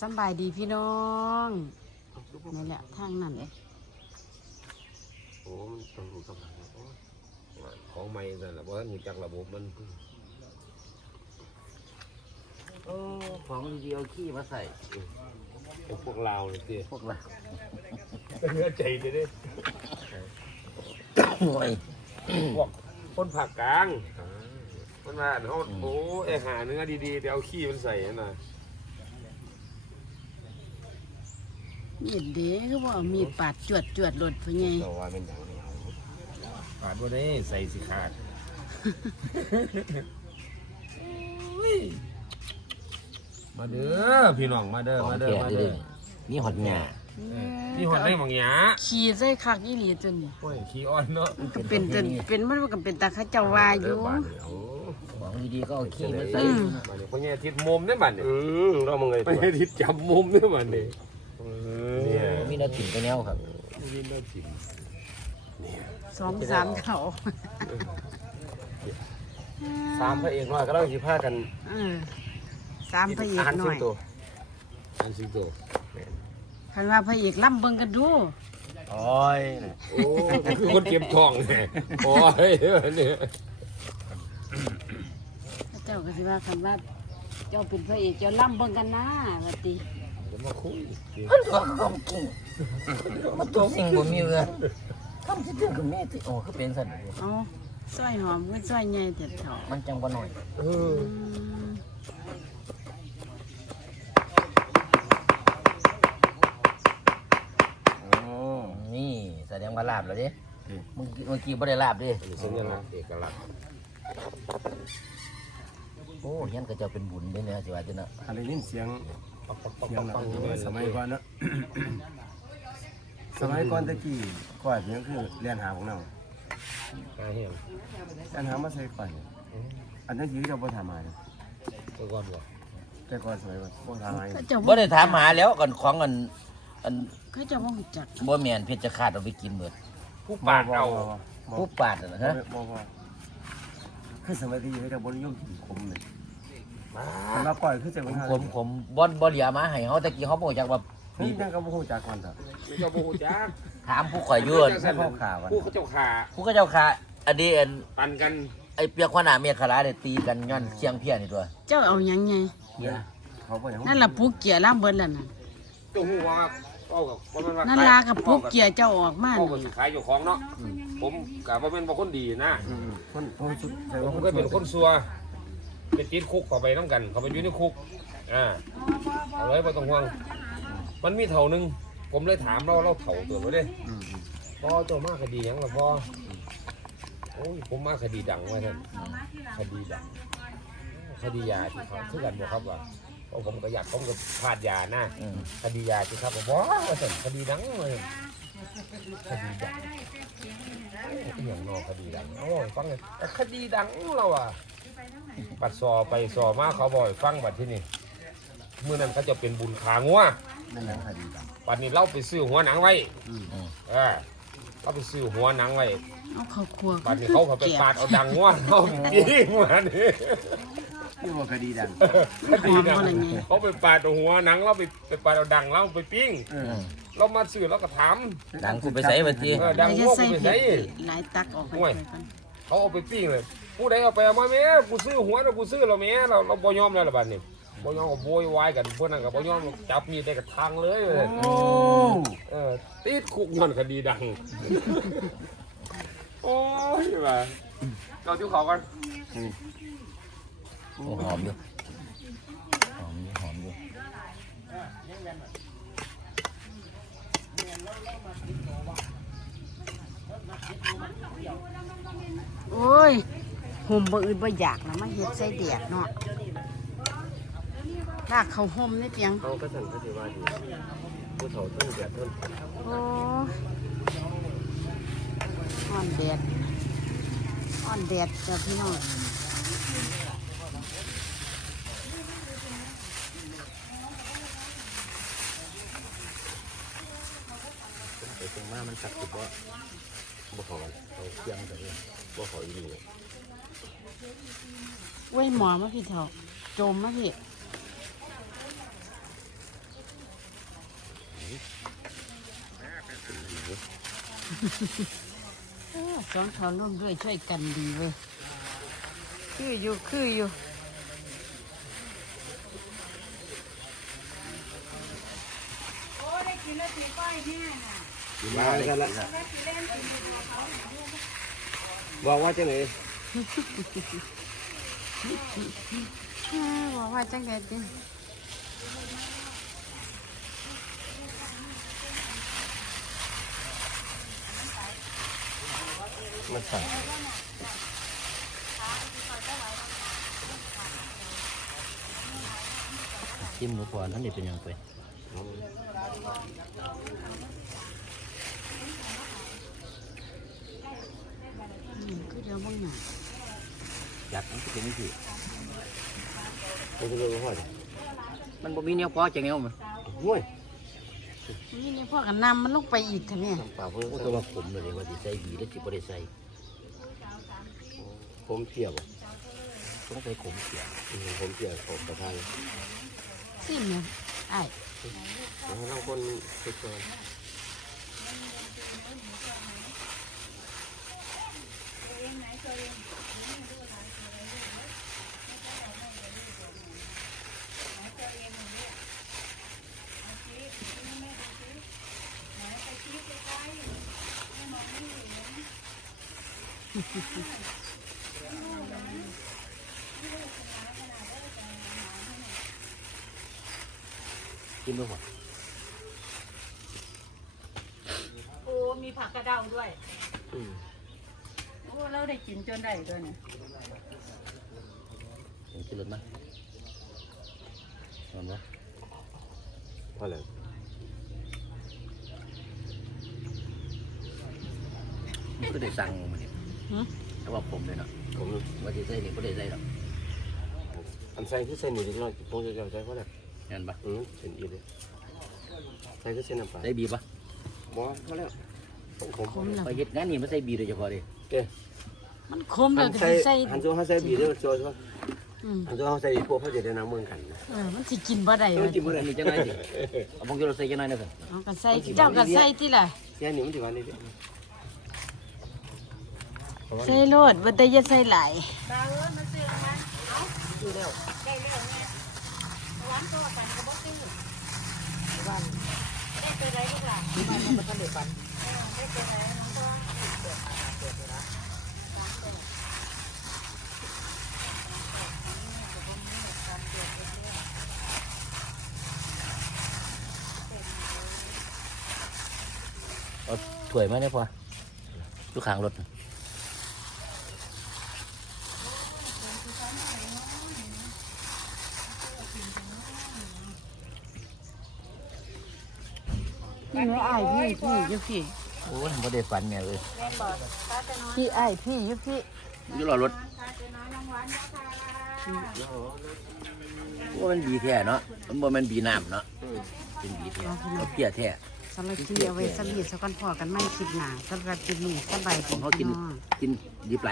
สำบายดีพี่น้องนี่แหละทางนั้นเลยโอ้มันต้องรู้ต้องหาโอ้ยของใหม่นั่นแหละเพราะฉะนั้นรู้จักระบบมันโอ้ของดีๆเอาขี้มาใส่ไอ้พวกเราเนี่ยสิพวกเราเนื้อใจเลยเด้หน่วยพวกคนภาคกลางมันว่าเขาโอ้ไอหาเนื้อดีๆแต่เอาขี้มันใส่น่ะ มีดเด้คือว่าเอามีดปาดจวดจวดรถพ่อใหญ่แต่ว่าเป็นอย่างนี้ขาดบ่ได้ใส่สิขาดมาเด้อพี่น้องมาเด้อของมาเด้อแก่มาดิเด้อมีหอดหญ้านี่หอดได้บางหยาขี่ใส่คักอีหลีตัวนี้โอ้ยขี้อ่อนเนาะก็เป็นจนเป็นมันก็เป็นตาเขาเจ้าว่าอยู่บ้านนี่โอ้ของดีๆก็เอาขี้มาใส่อืมบ้านนี้พ่อแง่ทิศมุมเนี่ยบ้านนี่อืมเรามึงไงพ่อแง่ทิศจับมุมเนี่ยบ้านนี่เนี่ย มีน้ำจิ้มไปแนวครับนี่น่าจิมสองสามเท่าสามพระเอกน้อยก็ต้องสิพากันเออสามพระเอกอาหารหน่สิองยตัวอันสิโตคันว่าพระเอกล่ำเบิ่งกันดูโอ้ยโอ้คือคนเก็บทองเนี่ยโอ้ยเนี่ยเขาเจ้าก็สิว่าคันว่าเจ้าเป็นพระเอกเจ้าล่ำเบิ่งกันนะว่าติ จะมาคุยมันตัวของกุ้งมันตัวสิ่งบ่มีเลยทำสิเรื่องก็มีที่โอ้คือเป็นสัตว์เอาซอยหอมก็ซอยใหญ่แต่เท่ามันจังบ่หน่อยเอออืมอืมนี่แสดงว่าลาบแล้วเด้เมื่อกี้เมื่อกี้บ่ได้ลาบเด้อันนี้สัญลักษณ์เอกลักษณ์โอ้เฮียนก็จะเป็นบุญเด้เนี่ยสิว่าจังเนาะอะไรยินเสียง ปักปักปักเสียงปักนะปักสมัยก่อนเนาะ สมัยก่อนตะกี้ก่อนเพียงคือเรียนหาของเราหาเหี้ยเรียนหามาใส่ก่อนอันนั้นคือเราบ่ถามหาเลยตัวก่อนบ่แต่ก่อนสมัยก่อนบ่ถามหาเขาเจ้าบ่ได้ถามหาแล้วก่อนของอันอันเขาเจ้าบ่รู้จักบ่แม่นเพชรขาดเอาไปกินเบิดผู้ปาดเอาผู้ปาดน่ะนะฮะฮะบ่บ่คือสมัยที่เขาจะบ่นิยมกินขมเลย มาสำหรับก่อนคือจะผบ่มทานผมผมบ่บ่เหลียมาให้เฮาตะกี้เขาบ่รู้จักว่านี่ยังก็บ่ฮู้จักก่อนเถอะเจ้าบูจักถามผู้ข่อยอยู่ใส่พ่อข่าวกันผู้เขาเจ้าขาผู้ก็เจ้าค่ะอดีตอันปันกันไอ้เปียกขวาหน้าเมียขลาเนี่ยตีกันย้อนเชียงเพี้ยนี่ตัวเจ้าเอาหยังไงเนี่ยเขาบ่ยังนั่นล่ะปุ๊กเกียร์ล่ำเบิดแล้วนั่นตัวหูว่าเอากับว่ามันว่านั่นลากับปุ๊กเกียร์เจ้าออกมาเอากับนี่ขายอยู่ของเนาะผมกับว่าเป็นบ่คนดีนะอืมๆคนคนสุดใส่ผว่ามก็เป็นคนซัว เป็นติดคุกเข้าไปน้ำกัน เขาไปอยู่ในคุก อ่า เอาเลยไม่ต้องห่วง มันมีเท่านึง ผมเลยถามเราเราเถาตัวมาเด้อืมพ่อเจ้ามาคดีหยังล่ะพ่อโอ้ยผมมาคดีดังว่าท่านคดีดัง คดียาที่เขาคือกันบอกครับว่าเพราะผมก็อยากผมก็พลาดยานะอืมคดียาที่ครับบอกว่าว่าท่านคดีดังเลยคดีดังอหย่างนอคดีดังโอ้ยฟังเลยคดีดังเราอะ ปัดซอไปซอมาเขาบอกให้ฟังบัดที่นี่เมื่อนั้นเขาจะเป็นบุญขางัวนั่นแหละคดีดังปัดนี้เราไปซื้อหัวหนังไว้อืมเออเราไปซื้อหัวหนังไว้เอาเขาครัวปัดนี้เขาเขาไปปาดเอาดังงัวเขาจริงมานี่นี่ว่าคดีดังคดีดังเขาไปปาดเอาหัวหนังเราไปไปปาดเอาดังเราไปปิ้งเออเรามาซื้อเราก็ถามดังกูไปใส่บัดทีเออดังไม่งัวใช่กูใส่ไปเผ็ใส่ดหลายตักออกไปโอ้ยก่อน เขาเอาไปปิ้งเลยผู้ใดเอาไปเอามาแม่กูซื้อหัวแล้วกูซื้อเราแม่เราเราบ่ยอมแล้วล่ะบัดนี้บ่ยอมก็โวยวายกันพวกนั้นก็บ่ยอมจับมีดได้กับทางเลยเว้ยโอ้เออติดคุกมันคดีดัง โอ้ยว่าเราที่เขากัน โอ้หอมอยู่หอมอยู่หอมอยู่ โอ้ย ห่มบ่อื่นบ่อยากนะมาเฮ็ดใส่แดดเนาะลากเขาห่มได้เพียงเขาก็สั่นก็สิว่าดีผู้เฒ่าต้องเดือดร้อนโอ้อ่อนแดดอ่อนแดดจ้ะพี่น้องแต่ตรงมามันสักสิบว่าบ่ขอเอาเคียงแต่เนี่ยบ่ขออยู่เว้ย เว้ยหมอมาพี่เถอะจมมาพี่สองเขาร่วมด้วยช่วยกันดีเว้ยคืออยู่คืออยู่โอ้ได้กินแล้วตีป้ายแน่น่ะกิแล้วบอกว่าจะไหน บอกว่าจังไงดิมันสั่งจิ้มหนูก่อนท่านนี่เป็นยังไงอืมคือเดี๋ยวบ้างหน่อ ยอยากมันก็เป็นนี่สิมันก็เลยว่าไงมันบ่มีแนวพอจังแนวมันห่วยนี่นี่พ่อกันนำมันลงไปอีกค่ะเนี่ยน้ำปลาเพิ่งโอ้แต่ว่าผมเลยว่าสิใส่บีแล้วสิบ่ได้ใส่ผมเที่ยวต้องใส่ขมเสียผมเที่ยวออกระทานสิ้นเนี่ยไอ้ายแล้วทั้งคนทุ กคนจิ้มดูก่อนโอ้ มีผักกระเดาด้วยโอ้ เราได้กินจนได้ด้วยเนี่ยผมกินรถมาเห็นบ่พอแล้วมันก็ได้สั่งมาเนี่ยหืม แต่ว่าผมเลยเนาะผมว่าสิใส่นี่บ่ได้ใส่หรอกอันใส่คือใส่หนึ่งน้อยผมจะใส่พอแล้วเห็นปะอืมเป็นอีเลยใส่คือใส่น้ำปลาใส่บีบปะบอพอแล้วผมผมคมแล้วไปเฮ็ดงานนี่มันใส่บีโดยเฉพาะดิมันคมเลอัยนก็ใส่สิใส่อันตัวเขาใส่บีเด้อตัวตัวอืมอันตัวเขาใส่พวกเขาจะได้น้ำเมืองกันนะเออมันสิกินบ่ได้เอเลอยจิ้มอะไรอันนี้จังไงดิเอาผงชูรสใส่จังไงนะสิเอาก็ใส่เจ้าก็ใส่ที่ล่ะแค่นี้มันถือว่านี่เด้อ ใส่โลดบ่ได้อย่าใส่หลายเอาถ้วยมาได้พอลูกขางรถ พี่แม่อ้ายพี่พี่อยู่พี่โอ้ยบ่ได้ฝันแม่เลยพี่อ้ายพี่อยู่พี่อยู่รอรถว่ามันบีแท้เนาะมันบ่แมันบีน้ำเนาะเป็นบีแท้เอาเพี้ยแท้สำหรับที่เอาไว้สลีสักวันพอกันไม่คลิปหนาสำหรับคลิปนี้สบายดีเขากิพี่นน้องกินดิบไหล